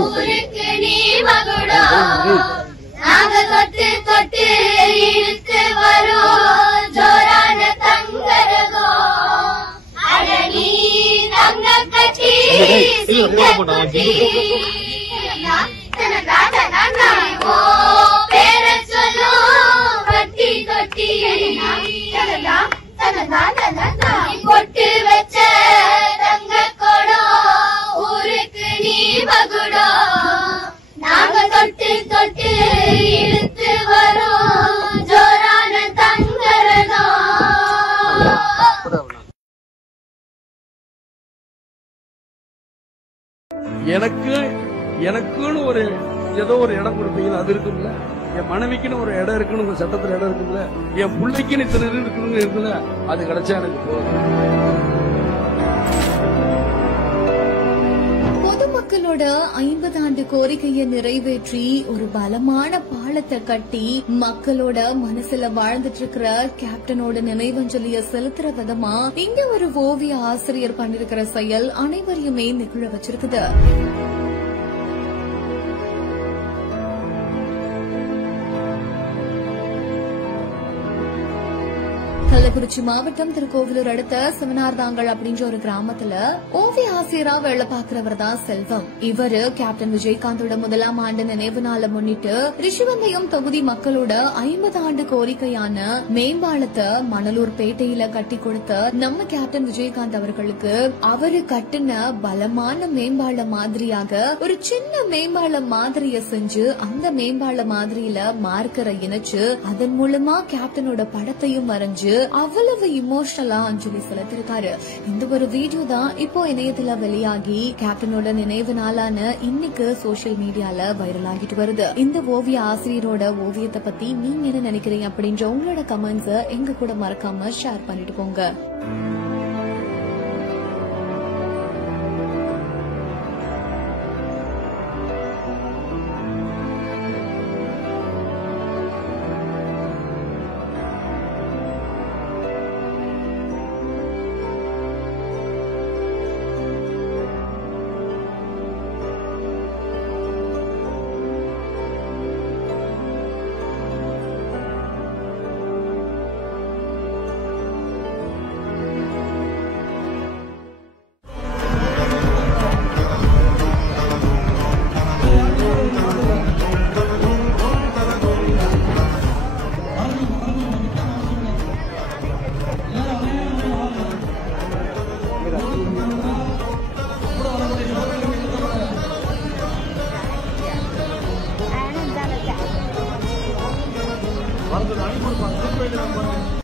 ஊருக்கு நீ மகுடோ நாங்க தொட்டு தொட்டு இழுத்து வரும் ஜோரான தங்கரகோ அட நீ தங்க கட்டி சிங்கக்குட்டி ஓ பேர சொல்லும் கட்டி தொட்டி பொட்டு வச்ச தங்க கொடோ ஊருக்கு நீ மகுடோ நாங்க தொட்டு தொட்டு இழுத்து வரும் ஜோரான தங்கரகோ எனக்குன்னு ஒரு ஏதோ ஒரு இடம் கொடுப்பீங்க, அது இருக்கும்ல. என் மனைவிக்குன்னு ஒரு இடம் இருக்குன்னு உங்க சட்டத்துல இடம் இருக்குல்ல. என் பிள்ளைக்குன்னு இத்தனை இருக்கணும்னு இருக்குல்ல. அது கிடைச்சா எனக்கு போதும். பொதுமக்களோட 50 ஆண்டு கோரிக்கையை நிறைவேற்றி ஒரு பலமான பாலத்தை கட்டி மக்களோட மனசுல வாழ்ந்துட்டு இருக்கிற கேப்டனோட நினைவஞ்சலிய செலுத்துற விதமா இங்க ஒரு ஓவிய ஆசிரியர் பண்ணிருக்கிற செயல் அனைவரையுமே நிகழ வச்சிருக்குது. கள்ளக்குறிச்சி மாவட்டம் திருக்கோவிலூர் அடுத்த சிவனார்தாங்கல் அப்படின்ற ஒரு கிராமத்துல ஓவிய ஆசிரியரா வேலை பாக்குறவர் தான் செல்வம். இவரு கேப்டன் விஜயகாந்தோட 1ஆம் ஆண்டு நினைவு நாளை முன்னிட்டு ரிஷிவந்தயம் தொகுதி மக்களோட 50 ஆண்டு கோரிக்கையான மேம்பாலத்தை மணலூர் பேட்டையில கட்டி கொடுத்த நம்ம கேப்டன் விஜயகாந்த் அவர்களுக்கு அவரு கட்டின பலமான மேம்பால மாதிரியாக ஒரு சின்ன மேம்பால மாதிரிய செஞ்சு அந்த மேம்பால மாதிரியில மார்க்கரை இணைச்சு அதன் மூலமா கேப்டனோட படத்தையும் வரைஞ்சு அவ்வளவு இமோஷனலா அஞ்சலி செலுத்திருக்காரு. இந்த ஒரு வீடியோ தான் இப்போ இணையத்துல வெளியாகி கேப்டனோட நினைவு நாளான இன்னைக்கு சோசியல் மீடியால வைரல் ஆகிட்டு வருது. இந்த ஓவிய ஆசிரியரோட ஓவியத்தை பத்தி நீங்க என்ன நினைக்கிறீங்க அப்படின்ற உங்களோட கமெண்ட்ஸ் எங்க கூட மறக்காம ஷேர் பண்ணிட்டு போங்க.